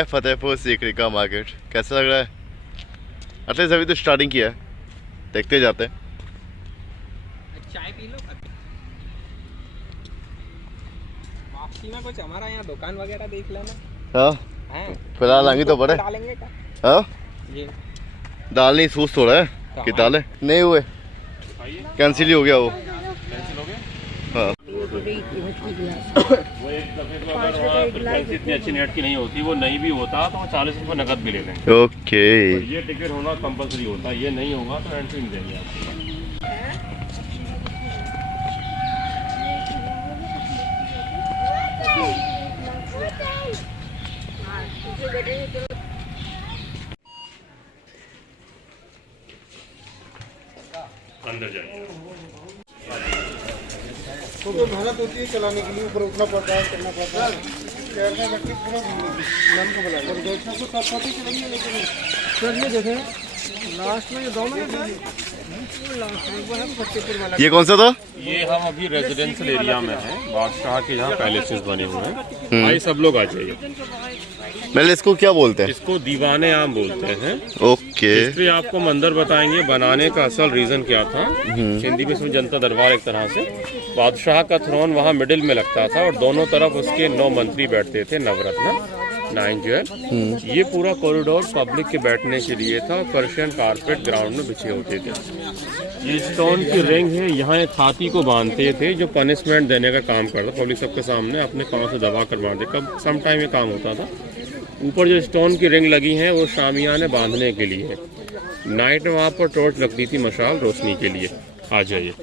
है फतेहपुर सीकरी का मार्केट। कैसा लग रहा है? एटलीस्ट अभी तो स्टार्टिंग किया है, देखते जाते हैं। चाय पी लो, वापसी में कुछ हमारा यहाँ दुकान वगैरह देख लेना। हाँ फिलहाल आएंगे तो बड़े डालेंगे क्या? हाँ ये दाल नहीं सूस थोड़ा है कि दालें नहीं हुए, कैंसिल ही हो गया। वो कैंसिल हो गया। हाँ वो एक दफे को अगर वहाँ फ्रीक्वेंसी इतनी अच्छी नेट की नहीं होती, वो नहीं भी होता तो वो 40 रुपये नकद भी ले लेंगे। ओके ये टिकट होना कंपलसरी होता है, ये नहीं होगा तो एंट्री नहीं देंगे आपको। अंदर जाइए। तो मेहनत होती है चलाने के लिए, ऊपर उठना पड़ता है, करना पड़ता है, तैरने लगती पूरा नाम को बुला और दोस्तों को साथ साथ ही चलेंगे। लेकिन सर ये देखें लास्ट में जो 2 मिनट है वो लास्ट में वो है फतेहपुर वाला। ये कौन सा था? ये हम अभी रेजिडेंशियल एरिया में हैं, बादशाह के यहाँ पैलेसेस बने हुए हैं। भाई सब लोग आ जाइए। पहले इसको क्या बोलते हैं? इसको दीवाने आम बोलते हैं। ओके हिस्ट्री आपको हम अंदर बताएंगे, बनाने का असल रीजन क्या था। हिंदी में इसमें जनता दरबार एक तरह से, बादशाह का थ्रोन वहाँ मिडिल में लगता था और दोनों तरफ उसके 9 मंत्री बैठते थे, नवरत्न 9 ज्वेल। ये पूरा कॉरिडोर पब्लिक के बैठने के लिए था। पर्शियन कारपेट ग्राउंड में बिछे होते थे। ये स्टोन की रिंग है, यहाँ एक हाथी को बांधते थे जो पनिशमेंट देने का काम करता, पब्लिक सबके सामने अपने पाँव से दबा कर बांधे। कब सम टाइम ये काम होता था। ऊपर जो स्टोन की रिंग लगी है वो शामियाने बांधने के लिए है। नाइट में वहाँ पर टॉर्च लगती थी मशाल रोशनी के लिए। आ जाइए।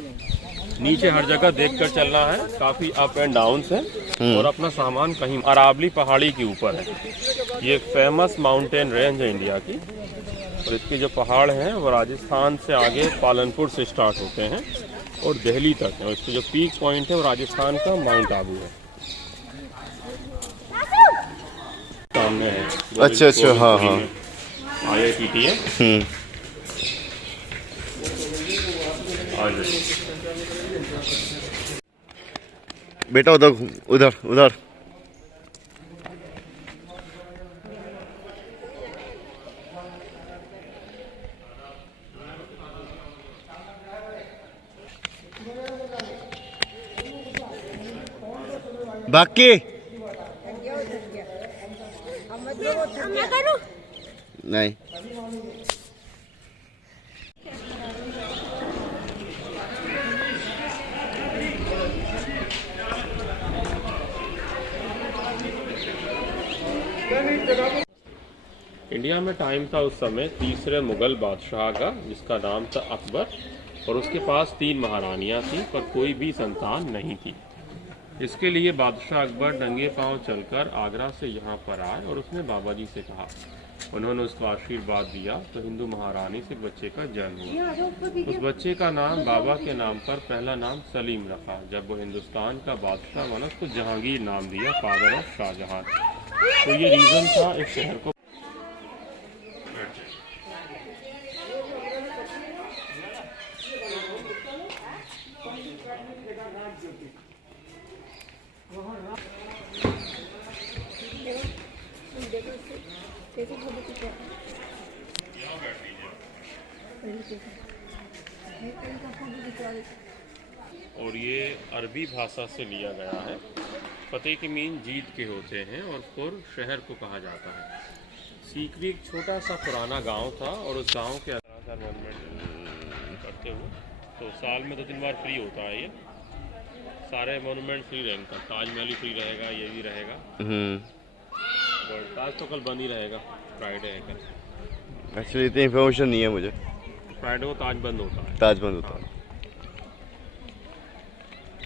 नीचे हर जगह देखकर चलना है, काफी अप एंड डाउन है और अपना सामान कहीं। अरावली पहाड़ी के ऊपर है, ये फेमस माउंटेन रेंज है इंडिया की। और इसके जो पहाड़ हैं वो राजस्थान से आगे पालनपुर से स्टार्ट होते हैं और दिल्ली तक है। और इसके जो पीक पॉइंट है वो राजस्थान का माउंट आबू है, सामने है। अच्छा हाँ हाँ IITT है। बेटा उधर उधर उधर बाकी नहीं। इंडिया में टाइम था उस समय तीसरे मुगल बादशाह का, जिसका नाम था अकबर। और उसके पास 3 महारानियां थीं, पर कोई भी संतान नहीं थी। इसके लिए बादशाह अकबर नंगे पांव चलकर आगरा से यहाँ पर आए और उसने बाबा जी से कहा। उन्होंने उसको आशीर्वाद दिया तो हिंदू महारानी से बच्चे का जन्म हुआ। उस बच्चे का नाम बाबा के नाम पर पहला नाम सलीम रखा। जब वो हिंदुस्तान का बादशाह बना उसको जहांगीर नाम दिया, फादर ऑफ शाहजहां। तो ये रीज़न था इस शहर को। और ये अरबी भाषा से लिया गया है। फतेह के मीन जीत के होते हैं और पुर शहर को कहा जाता है। सीकरी एक छोटा सा पुराना गांव था और उस गांव के मोनूमेंट करते हुए तो साल में 2-3 बार फ्री होता है। ये सारे मोनूमेंट फ्री रहेंगे। ताजमहल फ्री रहेगा, ये भी रहेगा। और ताज तो कल बंद ही रहेगा, फ्राइडे है कल। एक्चुअली इतनी इन्फॉर्मेशन नहीं है मुझे। फ्राइडे को ताज बंद होता है। ताज बंद होता है।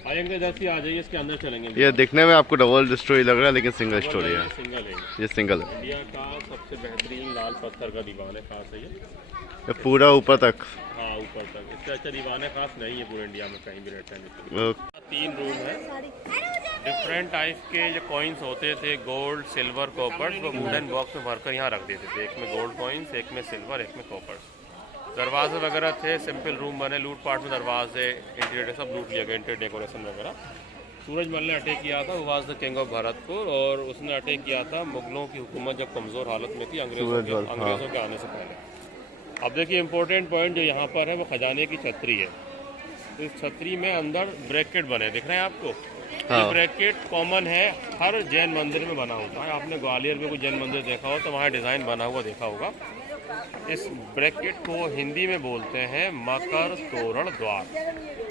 आएंगे 10 ही आ जाइए, इसके अंदर चलेंगे। ये दिखने में आपको डबल स्टोरी लग रहा है लेकिन सिंगल स्टोरी है। सिंगल है, ये सिंगल है। इंडिया का सबसे बेहतरीन लाल पत्थर का दीवान खास है ये पूरा ऊपर तक। हाँ ऊपर तक। इससे अच्छा दीवान खास नहीं है पूरे इंडिया में कहीं भी रहता है। 3 रूम है। डिफरेंट टाइप के जो कॉइन्स होते थे, गोल्ड, सिल्वर, कॉपर, वो वुडन बॉक्स में भरकर यहाँ रख देते थे। एक में गोल्ड कॉइन्स, एक में सिल्वर, एक में कॉपर। दरवाजे वगैरह थे, सिंपल रूम बने। लूट पाट में दरवाजे, इंटीरियर सब लूट लिया गया, इंटीरियर डेकोरेशन वगैरह। सूरजमल ने अटैक किया था, वो was the king of Bharatpur, और उसने अटैक किया था मुगलों की हुकूमत जब कमज़ोर हालत में थी, अंग्रेज़ों के आने से पहले। अब देखिए इंपॉर्टेंट पॉइंट जो यहाँ पर है वो खजाने की छतरी है। तो इस छतरी में अंदर ब्रैकेट बने दिख रहे हैं आपको। ये ब्रैकेट कॉमन है, हर जैन मंदिर में बना होता है। आपने ग्वालियर में कोई जैन मंदिर देखा हो तो वहाँ डिज़ाइन बना हुआ देखा होगा। इस ब्रैकेट को हिंदी में बोलते हैं Makar Toran Dwar.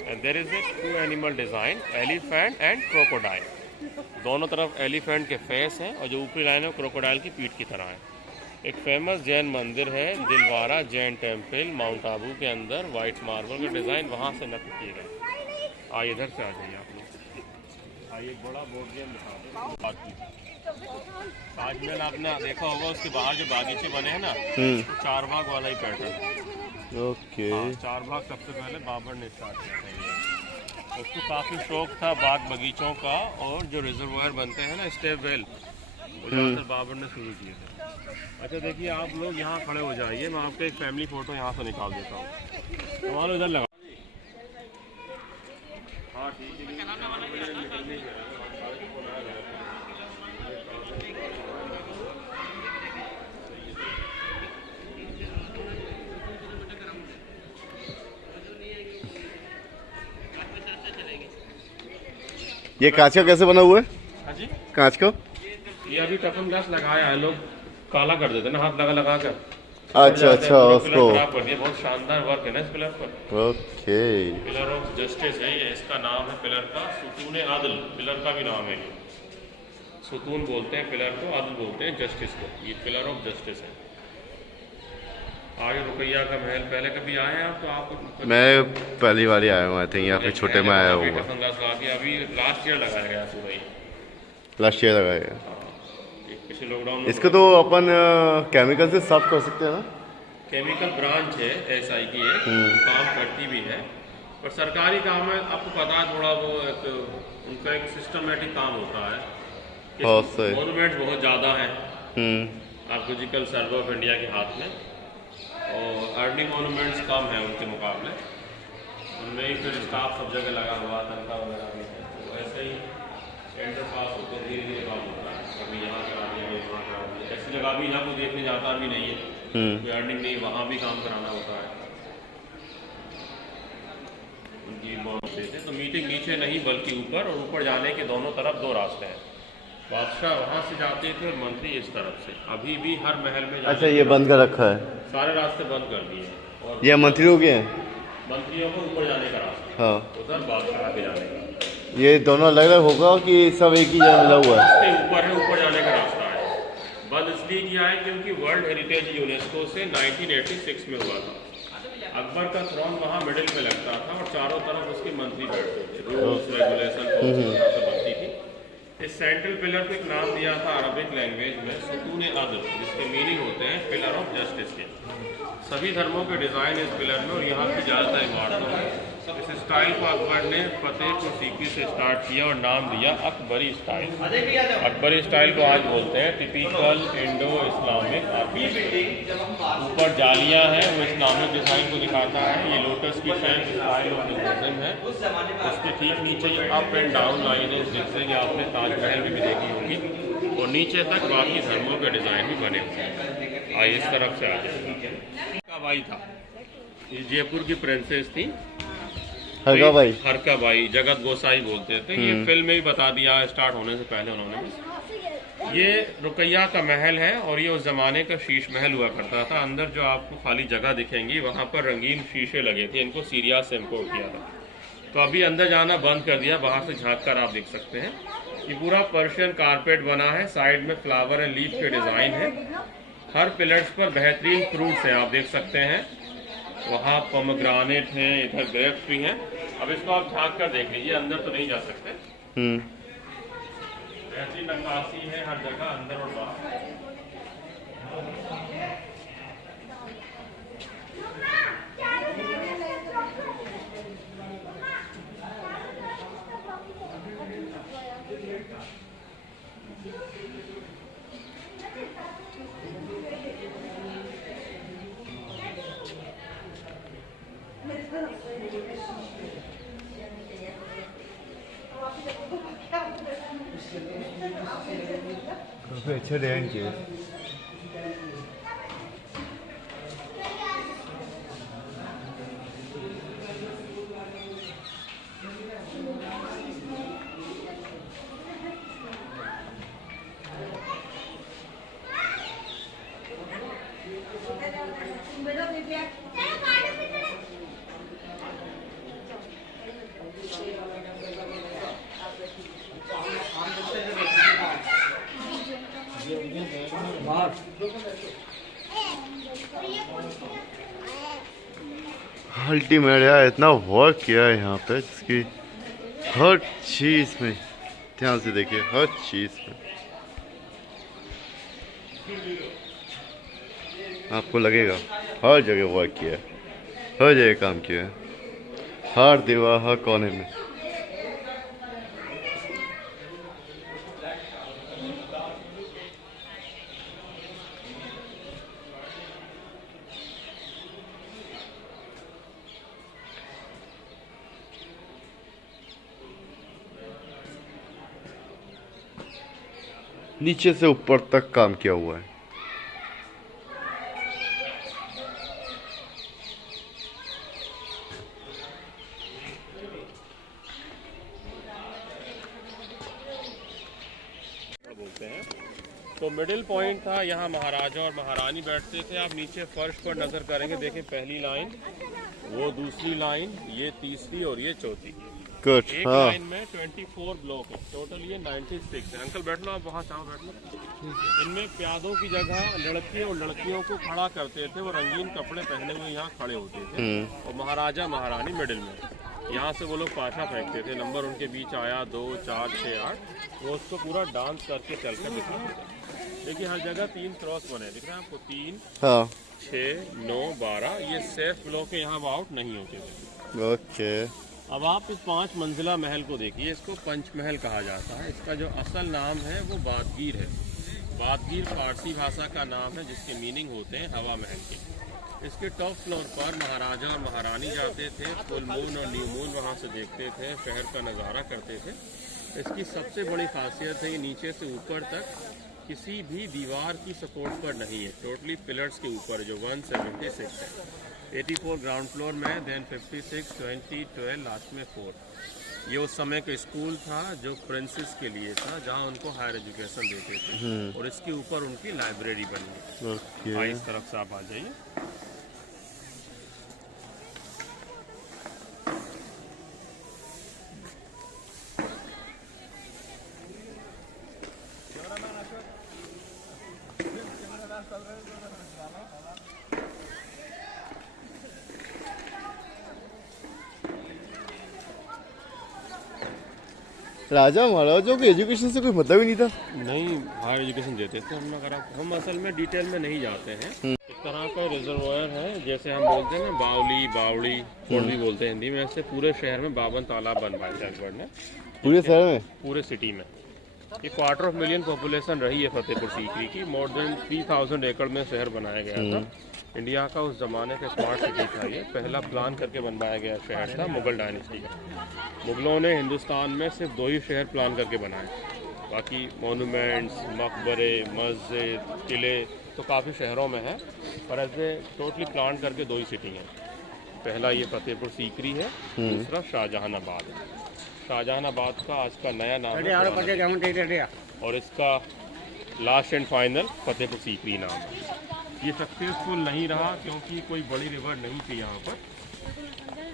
And there is a 2 animal design, elephant and crocodile. दोनों तरफ एलिफेंट के फेस हैं और जो ऊपरी लाइन है वो क्रोकोडाइल की पीठ की तरह है। एक फेमस जैन मंदिर है दिलवारा जैन टेम्पल, माउंट आबू के अंदर, वाइट मार्बल का डिज़ाइन वहाँ से नकल किए गए। आइए इधर से आ जाइए आप लोग। आइए एक बड़ा बोर्ड गेम दिखा दें। ताजमहल आपने देखा होगा, उसके बाहर जो बागीचे बने हैं ना, तो 4 भाग वाला ही पैटर्न। ओके। 4 भाग सबसे पहले बाबर ने स्टार्ट किया था। उसको काफ़ी शौक था बाग बगीचों का, और जो रिजर्वायर बनते हैं ना, स्टेप वेल, वो ज़्यादातर बाबर ने शुरू किए थे। अच्छा देखिए, आप लोग यहाँ खड़े हो जाइए, मैं आपको एक फैमिली फ़ोटो यहाँ से निकाल देता हूँ। तुम्हारा इधर लगा। हाँ ठीक है। ये कांच का कैसे बना हुआ है? हाँ जी, कांच का ये अभी टफन ग्लास लगाया है, लोग काला कर देते हैं ना हाथ लगा कर। अच्छा उसको खराब कर दिया। बहुत शानदार वर्क है ना इस पिलर पर। ओके। पिलर ऑफ जस्टिस है ये, इसका नाम है पिलर का। सुतून आदल पिलर का भी नाम है। सुतून बोलते हैं पिलर को, आदल बोलते हैं जस्टिस को। ये पिलर ऑफ जस्टिस है। आगे रुकैया का महल, पहले कभी आए हैं आप? तो आप मैं पहली बार आया हूँ, आई थिंक यहाँ पे छोटे में आया हुआ। अभी लास्ट ईयर लगाया गया पूरा ही, लास्ट ईयर लगाया। पिछले लॉकडाउन। इसको तो अपन केमिकल से साफ कर सकते हैं ना? केमिकल ब्रांच है एसआई की, एक काम करती भी है, पर सरकारी काम है, आपको पता है थोड़ा वो उनका एक सिस्टमेटिक काम होता है। मॉन्यूमेंट्स बहुत ज़्यादा हैं आर्कोलॉजिकल सर्वे ऑफ इंडिया के हाथ में, और अर्निंग मॉन्यूमेंट्स कम है उनके मुकाबले। उनमें ही फिर स्टाफ सब जगह लगा हुआ, तनख्वाह वगैरह भी है। तो ऐसे ही टेंडर पास होते हैं, धीरे धीरे काम होता है। कभी यहाँ करा दिया, कभी वहाँ करा दिया। ऐसी जगह भी यहाँ को देखने जाता भी नहीं है, कोई अर्निंग नहीं, वहाँ भी काम कराना होता है उनकी बहुत से। तो मीटिंग नीचे नहीं बल्कि ऊपर, और ऊपर जाने के दोनों तरफ 2 रास्ते हैं। बादशाह वहाँ से जाते थे और मंत्री इस तरफ से। अभी भी हर महल में। अच्छा, ये बंद कर रखा है? सारे रास्ते बंद कर दिए हैं। और ये मंत्रियों के हैं? मंत्रियों को ऊपर जाने का रास्ता, हाँ, उधर बादशाह के जाने का। ये दोनों अलग अलग होगा कि सब एक ही जगह मिला हुआ है? ऊपर है, ऊपर जाने का रास्ता है। बंद इसलिए किया है क्योंकि वर्ल्ड हेरिटेज यूनेस्को से 1986 में हुआ था। अकबर का थ्रोन वहाँ मिडिल में लगता था और चारों तरफ उसके मंत्री बैठते थे। रूल्स रेगुलेशन बनती थी। इस सेंट्रल पिलर को एक नाम दिया था अरबिक लैंग्वेज में सुतून अदल, जिसके मीनिंग होते हैं पिलर ऑफ जस्टिस के। सभी धर्मों के डिज़ाइन इस पिलर में, और यहाँ की ज़्यादातर इमारतों में। इस स्टाइल को अकबर ने फतेहपुर सीकरी से स्टार्ट किया और नाम दिया अकबरी स्टाइल। अकबरी स्टाइल को आज बोलते हैं टिपिकल इंडो इस्लामिक आर्किटेक्चर। ऊपर जालियाँ हैं, वो इस्लामिक डिज़ाइन को दिखाता है। ये लोटस की शेप स्टाइल ऑफ डिजाइन है। उसके ठीक नीचे ये अप एंड डाउन लाइन है, जिससे कि आपने ताजमहल में भी देखी होगी, और नीचे तक बाकी धर्मों के डिज़ाइन भी बने हुए हैं। आइए इस तरफ से आ जाए। हरकाबाई था, ये जयपुर की प्रिंसेस थी हरकाबाई। हरकाबाई जगत गोसाई बोलते थे। ये फिल्म में भी बता दिया स्टार्ट होने से पहले उन्होंने। ये रुकैया का महल है, और ये उस जमाने का शीश महल हुआ करता था। अंदर जो आपको खाली जगह दिखेंगी, वहाँ पर रंगीन शीशे लगे थे। इनको सीरिया से इम्पोर्ट किया था। तो अभी अंदर जाना बंद कर दिया, बाहर से झाँक कर आप देख सकते हैं। ये पूरा पर्शियन कारपेट बना है, साइड में फ्लावर एंड लीफ के डिज़ाइन है। हर पिलर्स पर बेहतरीन फ्रूट्स हैं, आप देख सकते हैं। वहाँ पोमेग्रेनेट हैं, इधर ग्रेप्स भी हैं। अब इसको आप झाँक कर देख लीजिए, अंदर तो नहीं जा सकते। बेहतरीन नक्काशी है हर जगह, अंदर और बाहर। काफ़ी अच्छे डिजाइन किए। अल्टीमेट यार, इतना वर्क किया है यहाँ पे, जिसकी हर चीज़ में ध्यान से देखिए, हर चीज़ में आपको लगेगा हर जगह वर्क किया है, हर जगह काम किया है, हर दीवार, हर कोने में। नीचे से ऊपर तक काम किया हुआ है। बोलते हैं तो मिडिल पॉइंट था, यहाँ महाराजा और महारानी बैठते थे। आप नीचे फर्श पर नजर करेंगे, देखें पहली लाइन, वो दूसरी लाइन, ये तीसरी और ये चौथी। गुड। एक हाँ, लाइन में 24 ब्लॉक है, टोटल ये 96 है। अंकल बैठ लो, आप वहाँ चाहो बैठ लो। इनमें प्यादों की जगह लड़के और लड़कियों को खड़ा करते थे, वो रंगीन कपड़े पहने हुए यहाँ खड़े होते थे, और महाराजा महारानी मिडिल में। यहाँ से वो लोग पाशा फेंकते थे, नंबर उनके बीच आया 2, 4, 6, 8, वो उसको पूरा डांस करके चल कर दिखाते थे। देखिए हर जगह 3 क्रॉस बने, दिख रहे हैं आपको, 3, हाँ, 6, 9, 12। ये सेफ ब्लॉक के यहाँ आउट नहीं होते थे। ओके। अब आप इस 5 मंजिला महल को देखिए, इसको पंचमहल कहा जाता है। इसका जो असल नाम है वो बादगीर है। बादगीर फारसी भाषा का नाम है, जिसके मीनिंग होते हैं हवा महल के। इसके टॉप फ्लोर पर महाराजा और महारानी जाते थे, फुल मून और न्यू मून वहाँ से देखते थे, शहर का नज़ारा करते थे। इसकी सबसे बड़ी खासियत है, ये नीचे से ऊपर तक किसी भी दीवार की सपोर्ट पर नहीं है, टोटली पिलर्स के ऊपर, जो 176 है। 84 ग्राउंड फ्लोर में, देन 56, 20, 12, लास्ट में 4। ये उस समय का स्कूल था जो प्रिंसेस के लिए था, जहाँ उनको हायर एजुकेशन देते थे, और इसके ऊपर उनकी लाइब्रेरी बनी है। ओके। इस तरफ से आप आ जाइए। राजा महाराजों को एजुकेशन से कोई मतलब ही नहीं था। नहीं, हायर एजुकेशन देते थे हम, अगर हम असल में डिटेल में नहीं जाते हैं। एक तरह का रिजर्वायर है, जैसे हम बोलते हैं ना बावली, बावड़ी, फोर्ट भी बोलते हैं हिंदी में। ऐसे पूरे शहर में 52 तालाब बनवाए थे अकबर ने, पूरे शहर में, पूरे सिटी में। ये 250 मिलियन पॉपुलेशन रही है फतेहपुर सीकरी की। मोर देन 3000 एकड़ में शहर बनाया गया था। इंडिया का उस जमाने का स्मार्ट सिटी था ये, पहला प्लान करके बनवाया गया शहर था मुगल डायनेस्टी का। मुगलों ने हिंदुस्तान में सिर्फ 2 ही शहर प्लान करके बनाए, बाकी मोनूमेंट्स, मकबरे, मस्जिद, किले तो काफ़ी शहरों में है, पर ऐसे टोटली प्लान करके 2 ही सिटी हैं। पहला ये फतेहपुर सीकरी है, दूसरा शाहजहानाबाद है। शाहजहानाबाद का आज का नया नाम है, और इसका last and final Fatehpur Sikri नाम है। ये सक्सेसफुल नहीं रहा क्योंकि कोई बड़ी रिवर नहीं थी यहाँ पर।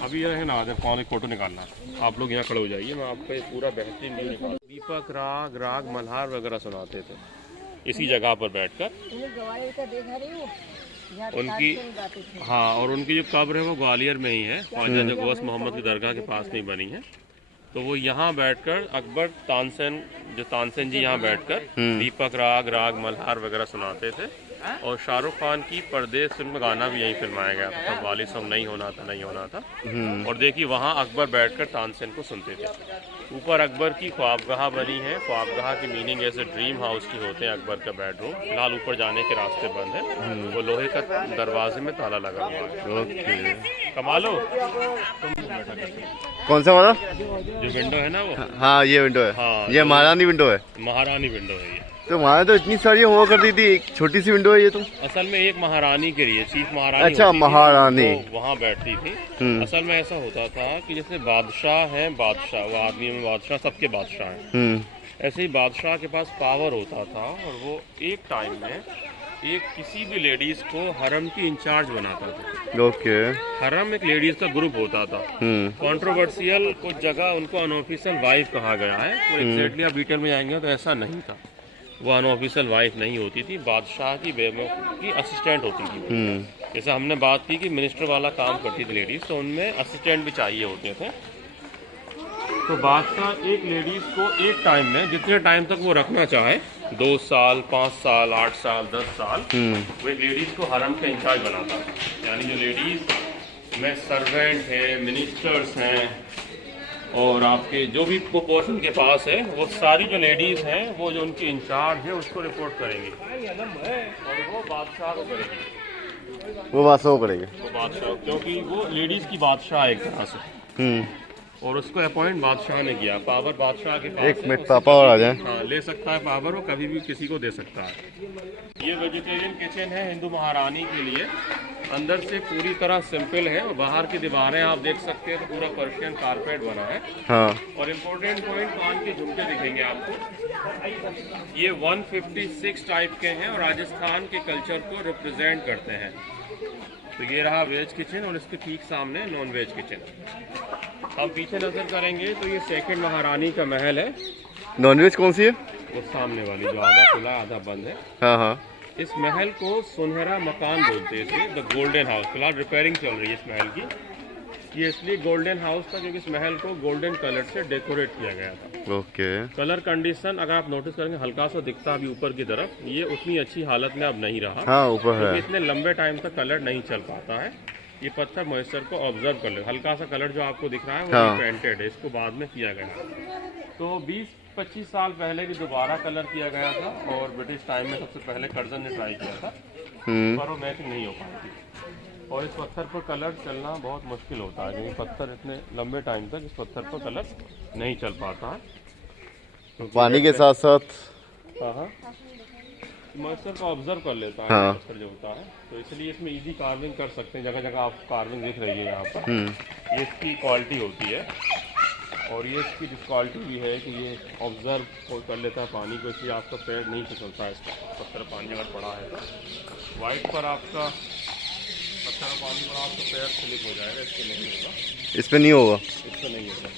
अभी यह है ना, अगर कौन एक फ़ोटो निकालना, आप लोग यहाँ खड़े हो जाइए, मैं आपको एक पूरा बेहतरीन व्यू निकाल। दीपक राग मल्हार वगैरह सुनाते थे इसी जगह पर बैठकर। उनकी, हाँ, और उनकी जो कब्र है वो ग्वालियर में ही है, ख्वाजा जगोस मोहम्मद की दरगाह के पास में बनी है। तो वो यहाँ बैठकर अकबर तानसेन जी यहाँ बैठकर दीपक राग मल्हार वगैरह सुनाते थे। और शाहरुख खान की परदेस फिल्म में गाना भी यहीं फिल्माया गया था, तब वाली सॉन्ग नहीं होना था। और देखिए वहाँ अकबर बैठकर तानसेन को सुनते थे। ऊपर अकबर की ख्वाबगाह बनी है। ख्वाबगाह की मीनिंग ऐसे ड्रीम हाउस की होते हैं अकबर का बेडरूम। फिलहाल ऊपर जाने के रास्ते बंद है, वो लोहे का दरवाजे में ताला लगा हुआ है। ओके, कमालो तुम बैठा करते। कौन सा वाला? जो विंडो है ना वो, हाँ ये विंडो है। हाँ, ये महारानी विंडो है। महारानी विंडो है ये। तो वहाँ तो इतनी सारी हुआ करती थी, एक छोटी सी विंडो है ये तो। असल में एक महारानी के लिए, चीफ महारानी। अच्छा, होती थी, महारानी वो वहाँ बैठती थी। असल में ऐसा होता था कि जैसे बादशाह हैं, बादशाह वो आदमी में बादशाह, सबके बादशाह हैं, ऐसे ही बादशाह के पास पावर होता था और वो एक टाइम में एक किसी भी लेडीज को हरम की इंचार्ज बनाता था। ओके। हरम एक लेडीज का ग्रुप होता था। कंट्रोवर्शियल कुछ जगह उनको अनऑफिशियल वाइफ कहा गया है, वो एग्जैक्टली आप डिटेल में जाएंगे तो ऐसा नहीं था। वो अनऑफिशियल वाइफ नहीं होती थी, बादशाह की की असिस्टेंट होती थी। जैसे हमने बात की कि मिनिस्टर वाला काम करती थी लेडीज, तो उनमें असिस्टेंट भी चाहिए होते थे। तो बादशाह एक लेडीज को एक टाइम में जितने टाइम तक वो रखना चाहे, 2 साल, 5 साल, 8 साल, 10 साल, वो एक लेडीज को हरम का इंचार्ज बनाता था। यानी जो लेडीज में सर्वेंट है, मिनिस्टर्स हैं और आपके जो भी पोर्शन के पास है, वो सारी जो लेडीज हैं वो जो उनकी इंचार्ज है उसको रिपोर्ट करेंगी और वो बादशाह को करेगी। वो बादशाह करेंगे, वो बादशाह, क्योंकि वो लेडीज की बादशाह एक तरह से। और उसको अपॉइंट बादशाह ने किया, पावर बादशाह के पास। एक मिनट पापा और आ जाए। हाँ, ले सकता है पावर, वो कभी भी किसी को दे सकता है। ये वेजिटेरियन किचन है हिंदू महारानी के लिए। अंदर से पूरी तरह सिंपल है और बाहर की दीवारें आप देख सकते हैं तो पूरा पर्शियन कारपेट बना है। हाँ। और इम्पोर्टेंट पॉइंट कान के झुमके दिखेंगे आपको। ये 156 टाइप के हैं और राजस्थान के कल्चर को रिप्रेजेंट करते हैं। तो ये रहा वेज किचन और इसके ठीक सामने नॉन वेज किचन। हम पीछे नजर करेंगे तो ये सेकंड महारानी का महल है। नॉन वेज कौन सी है? वो सामने वाली जो आधा खुला आधा बंद है। हाँ हाँ। इस महल को सुनहरा मकान बोलते थे, द गोल्डन हाउस। फिलहाल रिपेयरिंग चल रही है इस महल की। ये इसलिए गोल्डन हाउस था क्योंकि इस महल को गोल्डन कलर से डेकोरेट किया गया था। ओके। कलर कंडीशन अगर आप नोटिस करेंगे हल्का सा दिखता है अभी ऊपर की तरफ, ये उतनी अच्छी हालत में अब नहीं रहा। हाँ, ऊपर है। क्योंकि इतने लंबे टाइम तक कलर नहीं चल पाता है। ये पत्थर मॉइस्चर को ऑब्जर्व कर ले, हल्का सा कलर जो आपको दिख रहा है वो पेंटेड है, इसको बाद में किया गया। तो 20-25 साल पहले भी दोबारा कलर किया गया था और ब्रिटिश टाइम में सबसे पहले कर्जन ने ट्राई किया था, पर वो मैचिंग नहीं हो पाई थी। और इस पत्थर पर कलर चलना बहुत मुश्किल होता है क्योंकि पत्थर इतने लंबे टाइम तक इस पत्थर पर कलर नहीं चल पाता है। पानी के साथ साथ हाँ मॉइस्चर को ऑब्जर्व कर लेता है पत्थर जो होता है, तो इसलिए इसमें इजी कार्विंग कर सकते हैं। जगह जगह आप कार्विंग दिख रही है यहाँ पर, ये इसकी क्वालिटी होती है। और ये इसकी क्वालिटी भी है कि ये ऑब्जर्व कर लेता है पानी को, इसलिए आपका पैर नहीं फिसलता है इसका। पत्थर पानी अगर पड़ा है तो वाइट पर आपका पत्थर पानी पड़ा आपका पैर स्लिप हो जाएगा, इसको नहीं होगा। इस पे नहीं होगा? इस पे नहीं होगा,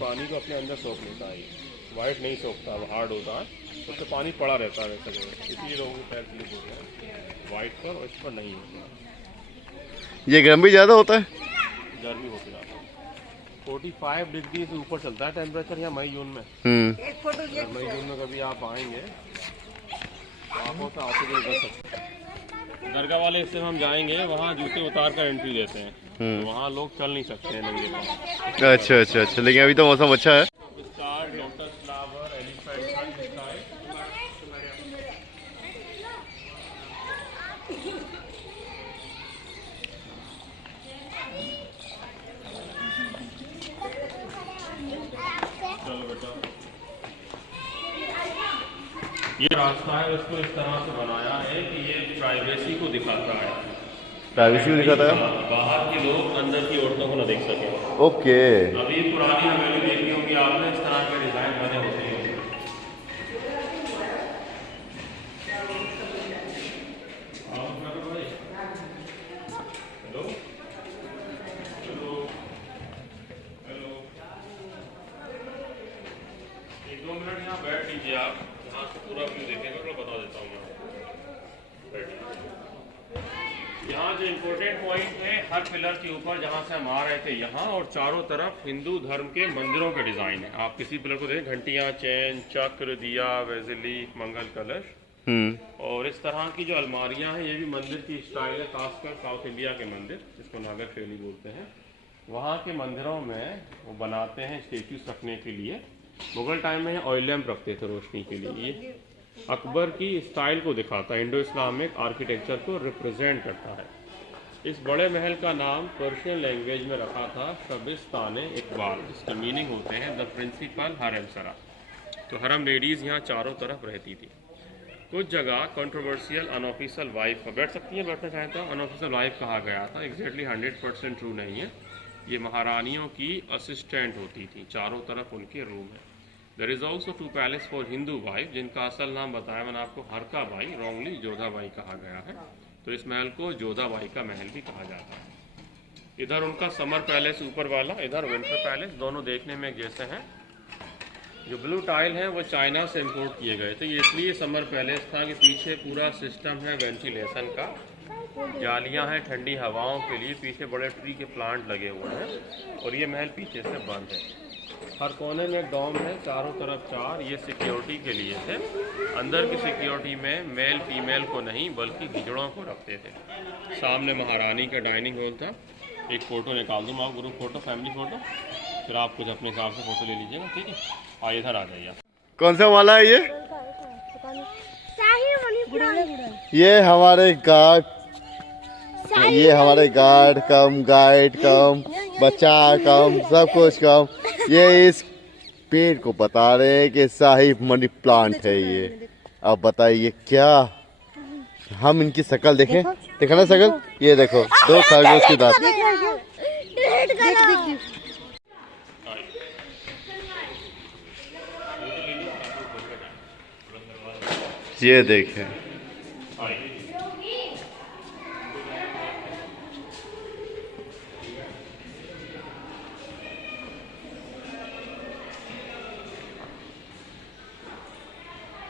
पानी को अपने अंदर सोख लेता है। वाइट नहीं सोखता, वो हार्ड होता है, उससे पानी पड़ा रहता है वैसे, इसलिए लोगों के पैर स्लिप होता है वाइट पर और इस पर नहीं होता। ये गर्म भी ज़्यादा होता है? गर्मी होती है 45 डिग्री से ऊपर चलता है टेम्परेचर यहाँ मई जून में। मई जून में कभी आप आएंगे आंखों से आंसू भी निकल सकते हैं। दरगाह वाले हिस्से में हम जाएंगे, वहाँ जूते उतार कर एंट्री देते हैं, तो वहाँ लोग चल नहीं सकते हैं नंगे पाँव। अच्छा अच्छा अच्छा, लेकिन अभी तो मौसम अच्छा है। Star, lotus flower, elephant sky. चलो बेटा, ये रास्ता है उसको इस तरह से बनाया है कि ये प्राइवेसी को दिखाता है। प्राइवेसी को दिखाता है, बाहर के लोग अंदर की औरतों को न देख सके। ओके। अभी पुरानी हवेली देखी होगी आपने, इस तरह के डिजाइन बने होते हैं। हेलो हेलो हेलो, 1-2 मिनट यहाँ बैठ लीजिए आप, यहाँ से पूरा व्यू देखेंगे तो बता देता हूँ मैं। यहाँ जो इम्पोर्टेंट पॉइंट है, हर पिलर के ऊपर जहाँ से हम आ रहे थे यहाँ और चारों तरफ हिंदू धर्म के मंदिरों के डिजाइन है। आप किसी पिलर को देखें, घंटियाँ, चैन, चक्र, दिया, वेजिली, मंगल कलश। और इस तरह की जो अलमारियाँ हैं ये भी मंदिर की स्टाइल है, खासकर साउथ इंडिया के मंदिर जिसको नागर शैली बोलते हैं, वहाँ के मंदिरों में वो बनाते हैं स्टेच्यूज रखने के लिए। मुगल टाइम में ऑयल लैम्प रखते थे रोशनी के लिए। ये अकबर की स्टाइल को दिखाता है, इंडो इस्लामिक आर्किटेक्चर को रिप्रेजेंट करता है। इस बड़े महल का नाम पर्शियन लैंग्वेज में रखा था शबिस्तान-ए-इकबाल। इसके मीनिंग होते हैं द प्रिंसिपल हरम सरा। तो हरम लेडीज़ यहाँ चारों तरफ रहती थी। कुछ जगह कंट्रोवर्शियल अनऑफिशियल वाइफ बैठ सकती है, बैठना चाहें तो अनऑफिशियल वाइफ कहा गया था। एग्जैक्टली 100% ट्रू नहीं है। ये महारानियों की असिस्टेंट होती थी, चारों तरफ उनके रूम है। There is also 2 palace for Hindu wife, जिनका असल नाम बताया मैंने आपको हरका बाई, रॉन्गली जोधा बाई कहा गया है। तो इस महल को जोधा बाई का महल भी कहा जाता है। इधर उनका समर पैलेस ऊपर वाला, इधर विंटर पैलेस, दोनों देखने में एक जैसे हैं। जो ब्लू टाइल है वो चाइना से इंपोर्ट किए गए थे। ये इसलिए समर पैलेस था कि पीछे पूरा सिस्टम है वेंटिलेशन का, जालियां हैं ठंडी हवाओं के लिए, पीछे बड़े ट्री के प्लांट लगे हुए हैं और ये महल पीछे से बंद है। हर कोने में डॉम है, चारों तरफ 4, ये सिक्योरिटी के लिए थे। अंदर की सिक्योरिटी में मेल फीमेल को नहीं बल्कि हिजड़ों को रखते थे। सामने महारानी का डाइनिंग हॉल था। एक फ़ोटो निकाल दूँ आप, ग्रुप फ़ोटो, फैमिली फ़ोटो, फिर आप कुछ अपने हिसाब से फ़ोटो ले लीजिएगा, ठीक है। हाँ इधर आ जाइए आप। कौन सा वाला है ये हमारे गार्ड, ये हमारे गार्ड कम, गाइड कम, बच्चा कम, सब कुछ कम। ये इस पेड़ को बता रहे हैं कि शाही मनी प्लांट है ये। अब बताइए क्या हम इनकी शक्ल देखें, देखा ना शक्ल, ये देखो 2 खरगोश की दांत। ये देखें,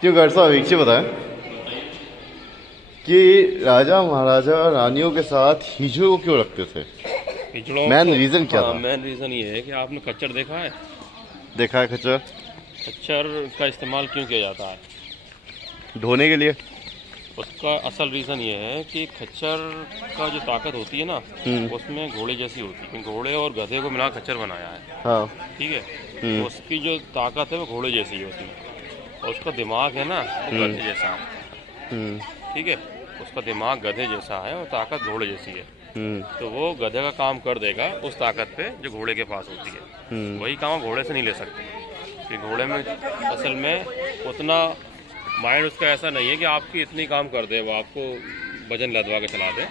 क्यों गार्ड साहब एक चीज बताएं कि राजा महाराजा रानियों के साथ हिजड़ों को क्यों रखते थे? हिजड़ों मेन रीजन क्या था? मेन रीजन ये है कि आपने खच्चर देखा है? देखा है खच्चर। खच्चर का इस्तेमाल क्यों किया जाता है? ढोने के लिए। उसका असल रीज़न ये है कि खच्चर का जो ताकत होती है ना, उसमें घोड़े जैसी होती है। घोड़े और गधे को मिला खच्चर बनाया है, हाँ ठीक है। तो उसकी जो ताकत है वो घोड़े जैसी है उसमें, और उसका दिमाग है ना वो गधे जैसा है, ठीक है। उसका दिमाग गधे जैसा है और ताकत घोड़े जैसी है। तो वो गधे का काम कर देगा उस ताकत पे जो घोड़े के पास होती है। वही काम घोड़े से नहीं ले सकते, कि घोड़े में असल में उतना माइंड उसका ऐसा नहीं है कि आपकी इतनी काम कर दे, वो आपको वजन लदवा के चला दे।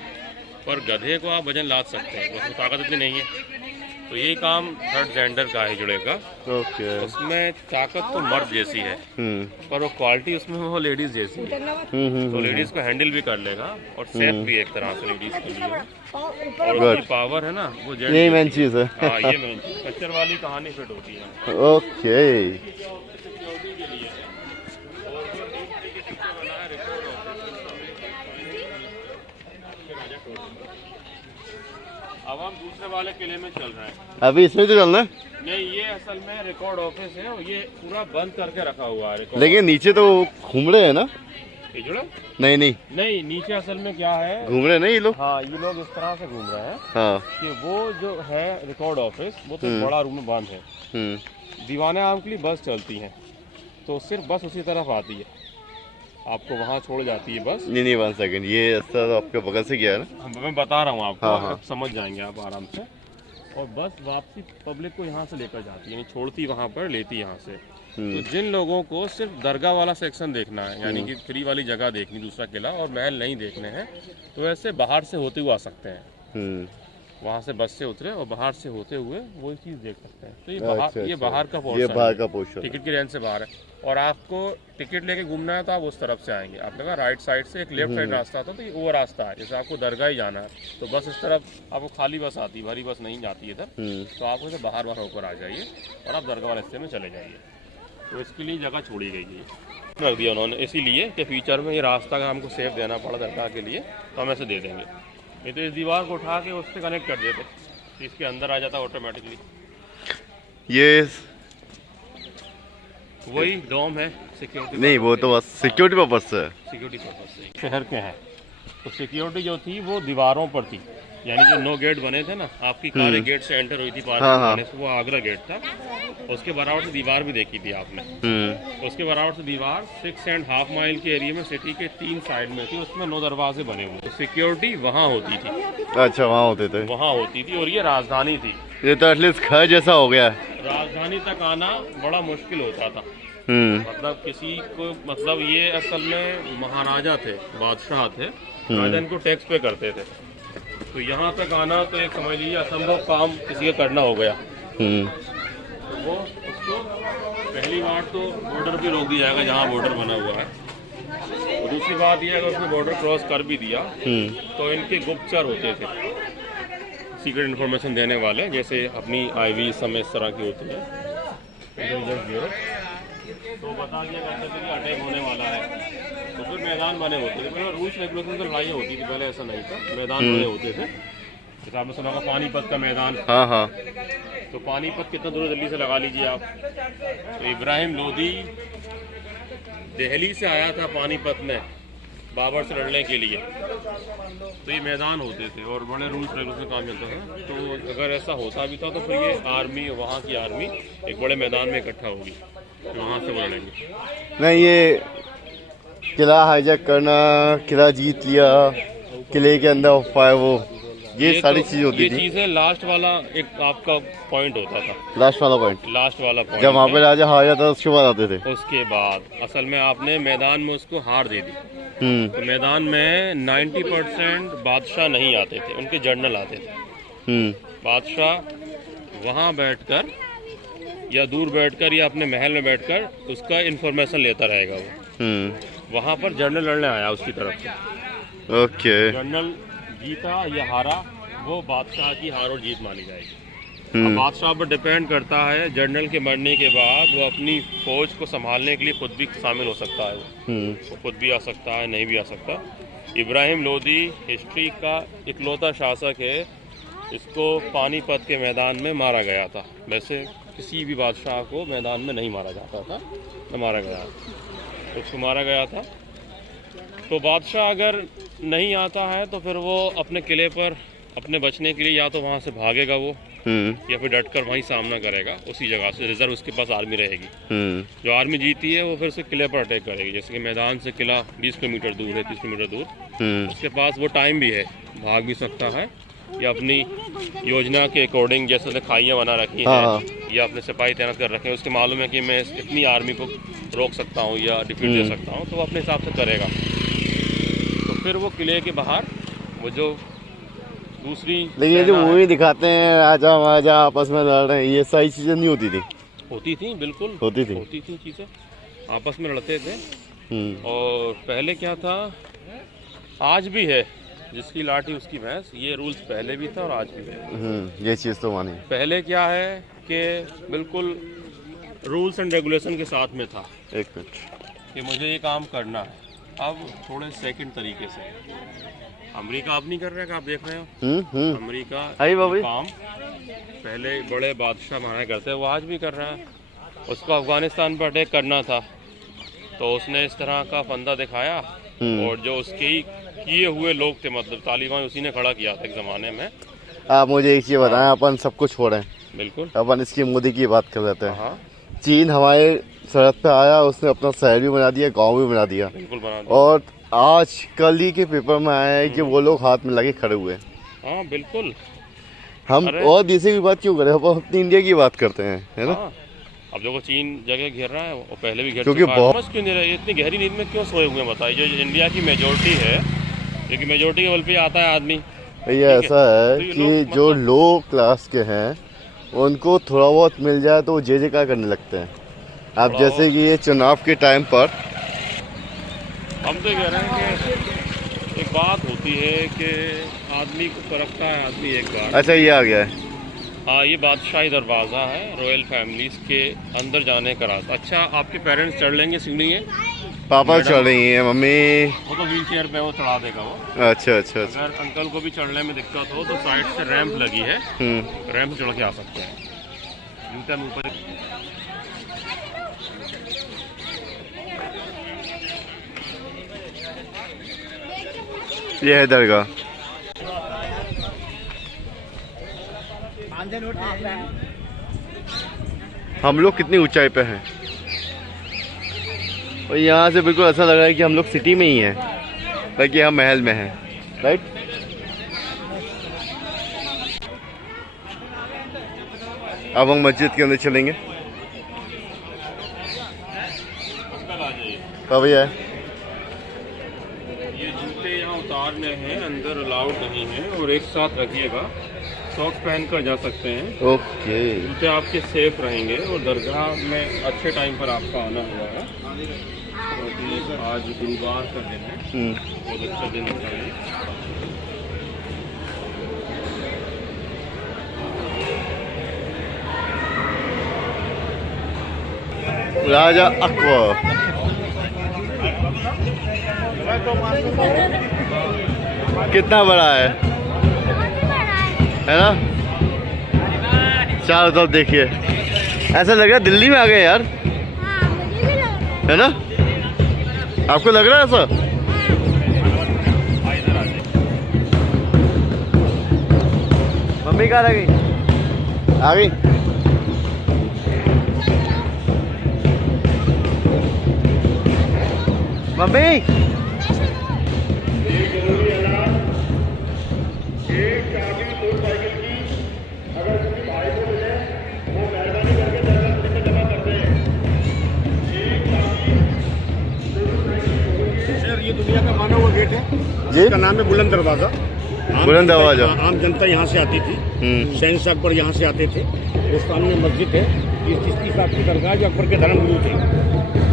पर गधे को आप वजन लाद सकते हैं, उसमें ताकत इतनी नहीं है। तो ये काम थर्ड जेंडर का है जुड़े का। उसमें ताकत तो मर्द जैसी है, पर वो क्वालिटी उसमें वो लेडीज जैसी है। तो लेडीज को हैंडल भी कर लेगा और सेफ भी एक तरह से लेडीज के लिए। और उसकी पावर है ना वो जेंट, ये मेन चीज है। हाँ ये मेन चीज। कच्चर वाली कहानी फिट होती है। ओके अब हम दूसरे वाले किले में चल रहे हैं। अभी इसमें तो चलना है? नहीं, ये असल में रिकॉर्ड ऑफिस है और ये पूरा बंद करके रखा हुआ है। लेकिन नीचे तो घूम रहे हैं ना? नहीं नहीं नहीं, नीचे असल में क्या है, घूम रहे नहीं ये लोग। हाँ ये लोग इस तरह से घूम रहे हैं, हाँ कि वो जो है रिकॉर्ड ऑफिस वो तो बड़ा रूम में बंद है। दीवाने आम के लिए बस चलती हैं, तो सिर्फ बस उसी तरफ आती है, आपको वहाँ छोड़ जाती है बस। नहीं 1 सेकंड, ये रास्ता तो आपके बगल से गया है ना? मैं बता रहा हूँ आपको, हाँ। समझ जाएंगे आप आराम से। और बस वापसी पब्लिक को यहाँ से लेकर जाती है, छोड़ती वहाँ पर, लेती यहाँ से। तो जिन लोगों को सिर्फ दरगाह वाला सेक्शन देखना है, यानी कि फ्री वाली जगह देखनी, दूसरा किला और महल नहीं देखने हैं, तो ऐसे बाहर से होते हुए आ सकते हैं। वहाँ से बस से उतरे और बाहर से होते हुए वो चीज़ देख सकते हैं। तो ये बाहर, ये बाहर का पोर्शन, ये बाहर का पोर्शन, टिकट की रेंज से बाहर है। और आपको टिकट लेके घूमना है तो आप उस तरफ से आएंगे। आपने कहा राइट साइड से एक लेफ्ट साइड रास्ता था, तो ये वो रास्ता है। जैसे आपको दरगाह ही जाना है तो बस इस तरफ आपको खाली बस आती है, भरी बस नहीं जाती इधर, तो आप उसे बाहर होकर आ जाइए और आप दरगाह वाले रास्ते में चले जाइए। तो इसके लिए जगह छोड़ी गई है, रख दिया उन्होंने इसीलिए कि फ्यूचर में ये रास्ता का हमको सेफ देना पड़ा दरगाह के लिए, तो हम ऐसे दे देंगे। नहीं तो इस दीवार को उठा के उससे कनेक्ट कर देते, इसके अंदर आ जाता ऑटोमेटिकली। ये वही डोम है सिक्योरिटी, नहीं वो तो बस सिक्योरिटी पर्पज से, सिक्योरिटी पर्पज से शहर के हैं। तो सिक्योरिटी जो थी वो दीवारों पर थी, यानी जो 9 गेट बने थे ना, आपकी कारे गेट से एंटर हुई थी पार्क से, वो आगरा गेट था। उसके बराबर से दीवार भी देखी थी आपने। उसके बराबर से दीवार 6.5 माइल के एरिया में सिटी के 3 साइड में थी, उसमें 9 दरवाजे बने हुए। तो सिक्योरिटी वहाँ होती थी। अच्छा वहाँ होते थे, वहाँ होती थी। और ये राजधानी थी, ये तो एटलीस्ट घर जैसा हो गया है। राजधानी तक आना बड़ा मुश्किल होता था, मतलब किसी को, मतलब ये असल में महाराजा थे, बादशाह थे, राजा इनको टैक्स पे करते थे। तो यहाँ तक आना तो एक समझ लीजिए असंभव काम किसी का करना हो गया। तो वो उसको पहली बार तो बॉर्डर पे रोक दिया जाएगा जहाँ बॉर्डर बना हुआ है। और दूसरी बात यह है कि उसने बॉर्डर क्रॉस कर भी दिया तो इनके गुप्तचर होते थे, सीक्रेट इन्फॉर्मेशन देने वाले, जैसे अपनी आईवी समय इस तरह की होती है। तो बता दिया करते थे कि अटैक होने वाला है, तो फिर मैदान बने होते थे। पहले रूल्स रेगुलेशन तो लड़ाई होती थी, पहले ऐसा नहीं था, मैदान बने होते थे। जैसे आपने सुना होगा पानीपत का मैदान। हाँ। तो पानीपत कितना दूर दिल्ली से लगा लीजिए आप। तो इब्राहिम लोदी दिल्ली से आया था पानीपत में बाबर से लड़ने के लिए। तो ये मैदान होते थे और बड़े रूल्स रेगुलेशन काम चलता था। तो अगर ऐसा होता भी था तो फिर ये आर्मी, वहाँ की आर्मी एक बड़े मैदान में इकट्ठा होगी, वहाँ से वो लड़ेंगे। नहीं, ये किला हाईजैक करना, किला जीत लिया, किले के अंदर फायर, वो ये सारी चीज होती थी। ये चीजें लास्ट वाला एक आपका पॉइंट होता था, लास्ट वाला पॉइंट जब वहाँ पे राजा हार जाता था उसके बाद आते थे। उसके बाद असल में आपने मैदान में उसको हार दे दी। तो मैदान में 90% बादशाह नहीं आते थे, उनके जनरल आते थे। बादशाह वहाँ बैठकर या दूर बैठकर या अपने महल में बैठकर उसका इंफॉर्मेशन लेता रहेगा। वो वहाँ पर जनरल लड़ने आया उसकी तरफ से। ओके। जनरल जीता या हारा वो बादशाह की हार और जीत मानी जाएगी। अब बादशाह पर डिपेंड करता है, जनरल के मरने के बाद वो अपनी फौज को संभालने के लिए खुद भी शामिल हो सकता है। वो खुद भी आ सकता है, नहीं भी आ सकता। इब्राहिम लोदी हिस्ट्री का इकलौता शासक है, इसको पानीपत के मैदान में मारा गया था। वैसे किसी भी बादशाह को मैदान में नहीं मारा जाता था, न मारा गया, उसको मारा गया था। तो बादशाह अगर नहीं आता है तो फिर वो अपने किले पर अपने बचने के लिए या तो वहाँ से भागेगा वो, या फिर डटकर वहीं सामना करेगा उसी जगह से। रिजर्व उसके पास आर्मी रहेगी। जो आर्मी जीती है वो फिर से किले पर अटैक करेगी। जैसे कि मैदान से किला 20 किलोमीटर दूर है, 30 किलोमीटर दूर। उसके पास वो टाइम भी है, भाग भी सकता है या अपनी योजना के अकॉर्डिंग, जैसे खाइयाँ बना रखी हैं या अपने सिपाही तैनात कर रखे हैं, उसके मालूम है कि मैं इतनी आर्मी को रोक सकता हूँ या डिफीट दे सकता हूँ, तो वो अपने हिसाब से करेगा। तो फिर वो किले के बाहर वो जो दूसरी, लेकिन ये जो मूवी दिखाते हैं राजा महाराजा आपस में लड़ रहे हैं, ये सारी चीजें नहीं होती थी। होती थी, बिल्कुल होती थी चीजें, आपस में लड़ते थे। और पहले क्या था, आज भी है, जिसकी लाठी उसकी भैंस, ये रूल्स पहले भी था और आज भी है। ये चीज तो मानी। पहले क्या है कि बिल्कुल रूल्स एंड रेगुलेशन के साथ में था। एक मिनट, कि मुझे ये काम करना है। अब थोड़े सेकंड तरीके से अमेरिका अब नहीं कर रहा है, आप देख रहे हो। अमेरिका काम पहले बड़े बादशाह महाराज करते, वो आज भी कर रहा है। उसको अफगानिस्तान पर अटैक करना था तो उसने इस तरह का फंदा दिखाया, और जो उसके ही किए हुए लोग थे, मतलब तालिबान, उसी ने खड़ा किया था एक जमाने में। आप मुझे एक चीज बताएं, अपन सब कुछ छोड़े, बिल्कुल अपन इसकी मोदी की बात कर रहे थे। चीन हमारे सरहद पे आया, उसने अपना शहर भी बना दिया, गांव भी बना दिया, बिल्कुल बना दिया। और आज कल ही के पेपर में आया है कि वो लोग हाथ में लगे खड़े हुए। हाँ बिल्कुल। हम और देशों की बात क्यों करें, हम अपनी इंडिया की बात करते हैं, है ना। अब देखो चीन जगह घेर रहा है, वो पहले भी घेर क्योंकि चुका है। समझ क्यों नहीं रहे, इतनी गहरी नींद में क्यों सोए हुए हैं बताइए। जो इंडिया की मेजोरिटी है, क्योंकि मेजोरिटी के बल पे आता है आदमी। ये ऐसा है कि जो लो क्लास के हैं उनको थोड़ा बहुत मिल जाए तो वो जे क्या करने लगते हैं। अब जैसे कि ये चुनाव के टाइम पर हम तो कह रहे हैं कि एक बात होती है कि आदमी को परखता है आदमी एक बार। अच्छा, ये आ गया है। हाँ, ये बादशाही दरवाज़ा है, रॉयल फैमिलीज के अंदर जाने का रास्ता। अच्छा, आपके पेरेंट्स चढ़ लेंगे सीढ़ी? पापा चढ़ रही हैं, मम्मी वो तो व्हील चेयर पे वो चढ़ा देगा वो। अच्छा अच्छा अच्छा। अगर अंकल को भी चढ़ने में दिक्कत हो तो साइड से रैंप लगी है, रैंप चढ़ के आ सकते हैं। न्यूटन ऊपर ये है दरगाह। हम लोग कितनी ऊंचाई पे हैं और यहाँ से बिल्कुल ऐसा लग रहा है कि हम लोग सिटी में ही हैं, बाकी हम महल में हैं, राइट। अब हम मस्जिद के अंदर चलेंगे। अभी है ये जूते यहाँ उतारने हैं, अंदर अलाउड नहीं है, और एक साथ रखिएगा, सॉक्स पहन कर जा सकते हैं। ओके। जूते आपके सेफ रहेंगे, और दरगाह में अच्छे टाइम पर आपका आना हुआ है, क्योंकि आज गुरुवार का दिन है, बहुत अच्छा दिन होता है। राजा अकबर कितना बड़ा है ना? चारों तरफ देखिए, ऐसा लग रहा है दिल्ली में आ गए यार, है ना? आपको लग रहा है ऐसा? मम्मी कहाँ रह गई? आ गई? मम्मी ये दुनिया का माना हुआ गेट है जी, इसका नाम है बुलंद दरवाजा। बुलंद दरवाजा। आम जनता यहाँ से आती थी, शहंशाह अकबर यहाँ से आते थे। उस सामने मस्जिद है, चिश्ती साहब की दरगाह जो अकबर के धर्मगुरु थे,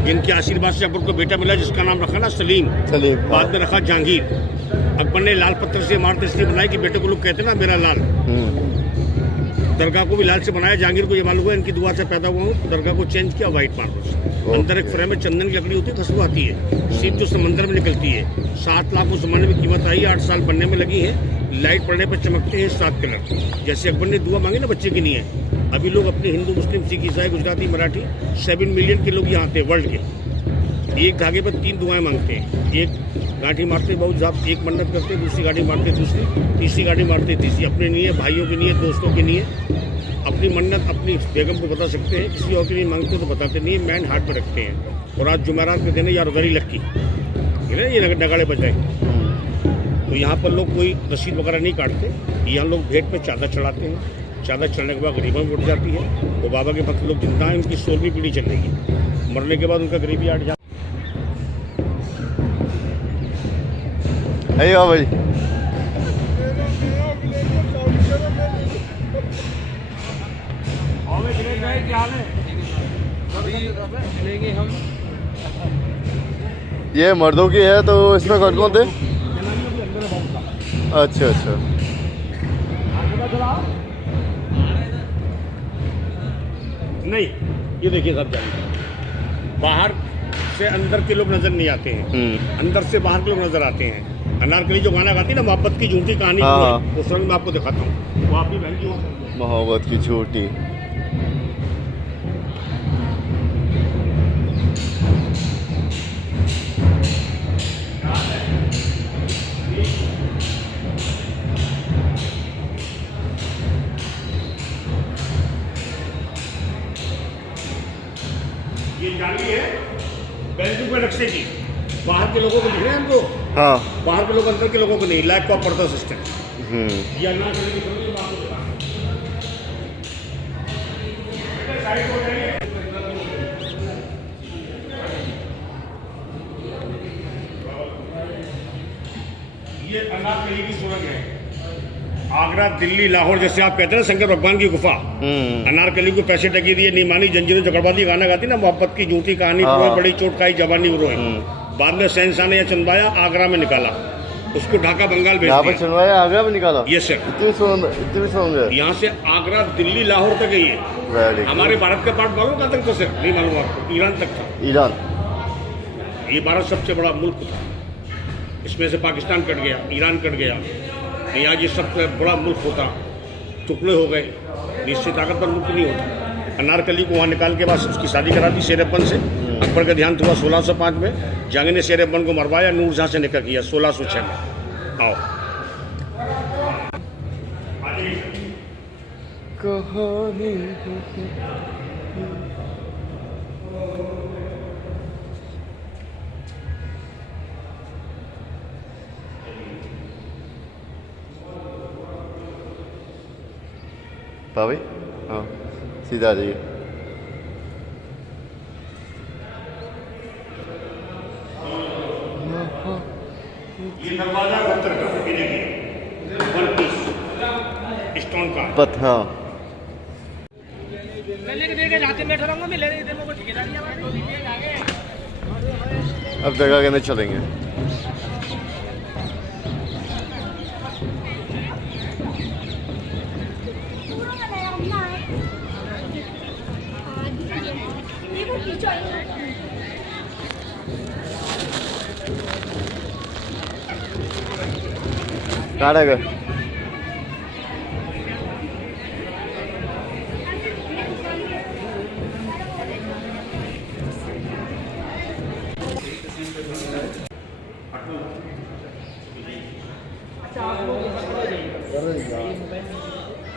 जिनके आशीर्वाद से अकबर को बेटा मिला जिसका नाम रखा ना सलीम, बाद में रखा जहांगीर। अकबर ने लाल पत्थर से इमारत इसलिए बनाई कि बेटे को लोग कहते ना मेरा लाल। दरगाह को भी लाल से बनाया। जहांगीर को ये मालूम हुआ इनकी दुआ से पैदा हुआ हूँ, दरगाह को चेंज किया व्हाइट मार्बल से। अंदर एक फ्रेम में चंदन की लकड़ी होती है, खुशबू आती है, सीप जो समंदर में निकलती है। 7 लाख उस जमाने में कीमत आई, 8 साल बनने में लगी है। लाइट पड़ने पर चमकते हैं 7 कलर। जैसे अकबर ने दुआ मांगी ना बच्चे की नहीं है, अभी लोग अपने हिंदू मुस्लिम सिख ईसाई गुजराती मराठी 7 मिलियन के लोग यहाँ आते हैं वर्ल्ड के। एक धागे पर 3 दुआएं मांगते हैं। एक गांठी मारते बहुत साहब, एक मन्नत करते, दूसरी गांठी मारते दूसरी, तीसरी गांठी मारते तीसरी। अपने नहीं है, भाइयों के नहीं है, दोस्तों के नहीं है। अपनी मन्नत अपनी बेगम को बता सकते हैं, किसी और के लिए मांगते तो बताते नहीं है। मैन हार्ट में रखते हैं। और आज जुमेरात के दिन है यार उधर ही लक्की ये नगाड़े बजाए, तो यहाँ पर लोग कोई रसीद वगैरह नहीं काटते। यहाँ लोग भेंट पे चादर चढ़ाते हैं। चादर चढ़ने के बाद गरीबों में उठ जाती है। तो बाबा के भक्त लोग जिंदा हैं, उनकी 16वीं पीढ़ी चलेगी। मरने के बाद उनका गरीबी आठ भाई क्या है लेंगे हम। ये मर्दों की है, तो इसमें कौन कौन थे? अच्छा अच्छा। नहीं, ये देखिए सब जाएंगे। बाहर से अंदर के लोग नजर नहीं आते हैं, अंदर से बाहर के लोग नजर आते हैं। अनारकली जो गाना गाती है ना, मोहब्बत की झूठी कहानी, उस रंग में आपको दिखाता हूँ। वो आप भी बहन की मोहब्बत की झूठी। ये जाली है बैम्बू के नक्शे की। बाहर के लोगों को दिख रहे हैं हमको, हाँ, बाहर के लोग अंदर के लोगों को नहीं। लैक का पर्दा सिस्टम। ये अन्ना के लिए ये अनारकली की सुरंग है। आगरा, दिल्ली, लाहौर, जैसे आप कहते हैं ना शंकर भगवान की गुफा, अनारकली को पैसे टकी दिए, नीमानी जंजीरों जगड़बादी गाना गाती ना, मोहब्बत की झूठी कहानी, बड़ी चोट खाई जवानी रोए। बाद में शहंशाह ने चंदवाया आगरा में निकाला, उसको ढाका बंगाल भेज दिया। चंदवाया आगरा में निकाला? Yes sir. इतनी यहाँ से आगरा, दिल्ली, लाहौर तक है ये। हमारे भारत का पार्ट मालूम कहाँ तक था सर? नहीं मालूम आपको? ईरान तक था। ईरान, ये भारत सबसे बड़ा मुल्क था। इसमें से पाकिस्तान कट गया, ईरान कट गया। यहाँ ये सबसे बड़ा मुल्क होता, टुकड़े हो गए। इससे ताकतवर मुल्क नहीं होता। अनारकली को वहाँ निकाल के बाद उसकी शादी करा दी शेर-ए-बन से। अकबर का ध्यान हुआ 1605 में, जहांगीर ने शेर-ए-बन को मरवाया, नूरजहां से निकाह किया 1606 में। आओ भाई, हाँ सीधा आ जाइए। ये दरवाजा पत्थर का, ये देखिए, वन पीस स्टोन का। हाँ मैं लेके देके जाते मैं ठहराऊंगा, मैं ले रही थी मुझे ठेकेदारी है तो दीजिए आगे। अब जगह के अंदर चलेंगे। कहाँ रह गए?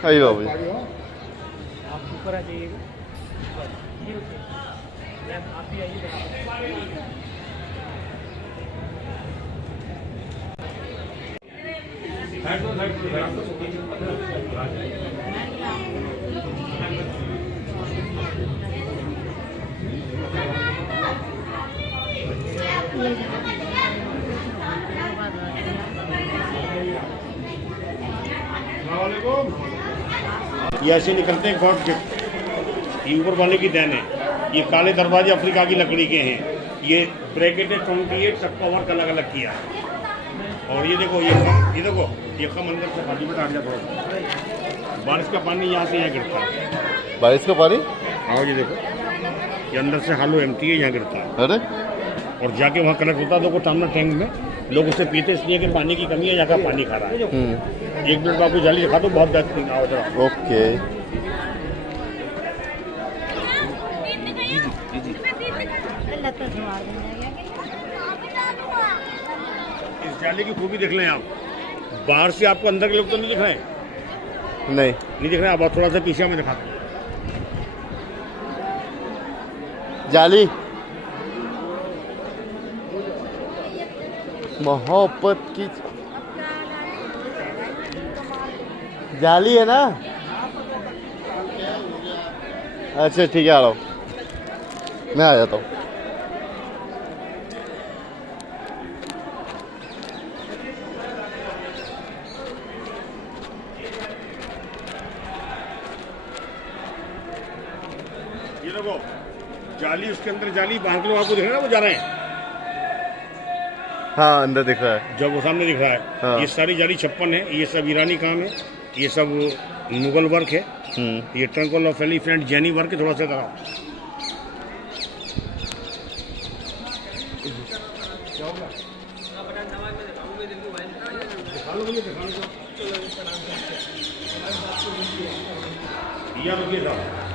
आइए बाबू जी। आप ऊपर आ जाइएगा, आप ही आइए। ये ऐसे निकलते हैं गॉड गिफ्ट, ये ऊपर वाले की देन है। ये काले दरवाजे अफ्रीका की लकड़ी के हैं। ये ब्रैकेट है 28 सबका वर्क अलग अलग किया है। और ये देखो, ये देखो, ये खम अंदर से खाली में हट जाता है। बारिश का पानी यहाँ से यहाँ गिरता है। बारिश का पानी? आओ ये देखो, ये अंदर से हालो एम्प्टी है, यहाँ गिरता है। अरे और जाके वहाँ कलेक्ट होता है। देखो सामने टैंक में लोग उसे पीते इसलिए कि पानी की कमी है, यहाँ का पानी खा रहा है। 1 मिनट आपको जाली दिखा दो, बहुत बेहतरीन। आओ जरा। ओके। इस जाली की खूबी देख लें आप। बाहर से आपको अंदर के लोग तो नहीं दिख रहे हैं, नहीं दिख रहे हैं। आप थोड़ा सा पीछे में दिखाते हैं जाली मोहब्बत की जाली है ना? अच्छा ठीक है, आ रहा हूँ मैं, आ जाता हूँ। ये देखो जाली, उसके अंदर जाली, बाहर के लोग आपको दिख रहे हैं ना, वो जा रहे हैं। हाँ अंदर दिख रहा है। जब वो सामने दिख रहा है। हाँ। ये सारी जाली 56 है। ये सब ईरानी काम है, ये सब मुगल वर्क है। ये ट्रंकल ऑफ एलिफेंट जैनी वर्क है। थोड़ा सा कराओ।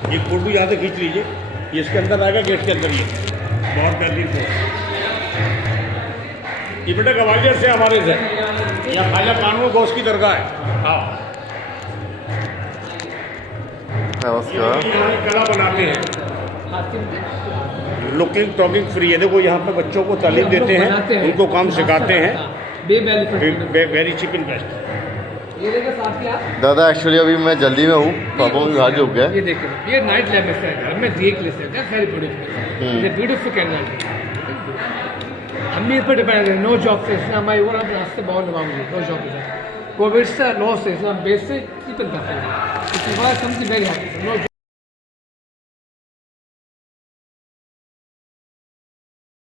एक फोटो यहाँ से खींच लीजिए। ये इसके अंदर आएगा, गेट के अंदर। ये बहुत बेहतरीन फोटो। ये बेटा गवालियर से हमारे से, यहाँ खाजा कानून गोश्त की दरगाह है। हाँ, नमस्कार। यहाँ कला बनाते हैं, लुकिंग टॉकिंग फ्री है। देखो यहाँ पे बच्चों को तालीम देते हैं, उनको काम सिखाते हैं। Very cheap and best. दादा एक्चुअली अभी मैं जल्दी में हूँ, पापा भी बाहर रुक गया। ये देखिए, ये नाइट लैम्प है घर में, देख ले सकते हैं। वेरी ब्यूटीफुल, ये ब्यूटीफुल कैंडल। हम भी इस पर डिपेंड है। नो जॉब से इसलिए हमारी वो रास्ते बहुत लगाऊंगी। नो जॉब से कोविड से लॉस है, इसलिए हम बेस से कीप करते हैं। इसके बाद समथिंग वेरी हैप्पी। नो